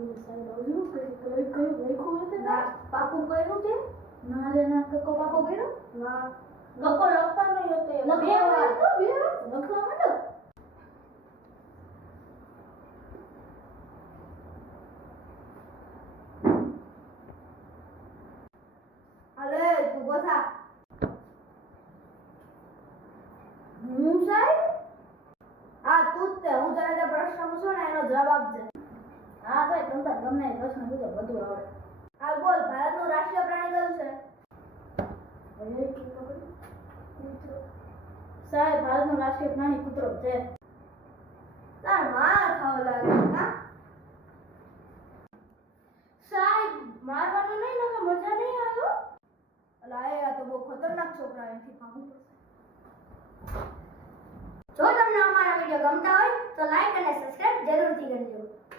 સાહેબ આવ્યું કયું લખ્યું હતું ના પાકું કર્યું છે ના રે ના કક્કો પાકો કર્યો ના ગપ્પો લખવાનો હતો લખવા તો બે લખવા માંડો અરે તું બોથા હું સાહેબ આ તું જ તે હું તને જે પ્રશ્ન પૂછું ને એનો જવાબ આપજે હા સાહેબ તમને ગમે એ પ્રશ્ન પૂછો બધું આવડે હાલ બોલ ભારતનું રાષ્ટ્રીય પ્રાણી કયું છે સાહેબ ભારતનો રાષ્ટ્રીય પ્રાણી કૂતરો છે તાર માર ખાવ લાગે હા સાહેબ મારવાનું નહીં ને મજા નહીં આવે અલા એ આ તો બહુ ખતરનાક છોકરા એથી ભાગવું પડશે જો તમને અમારા વિડિયો ગમતા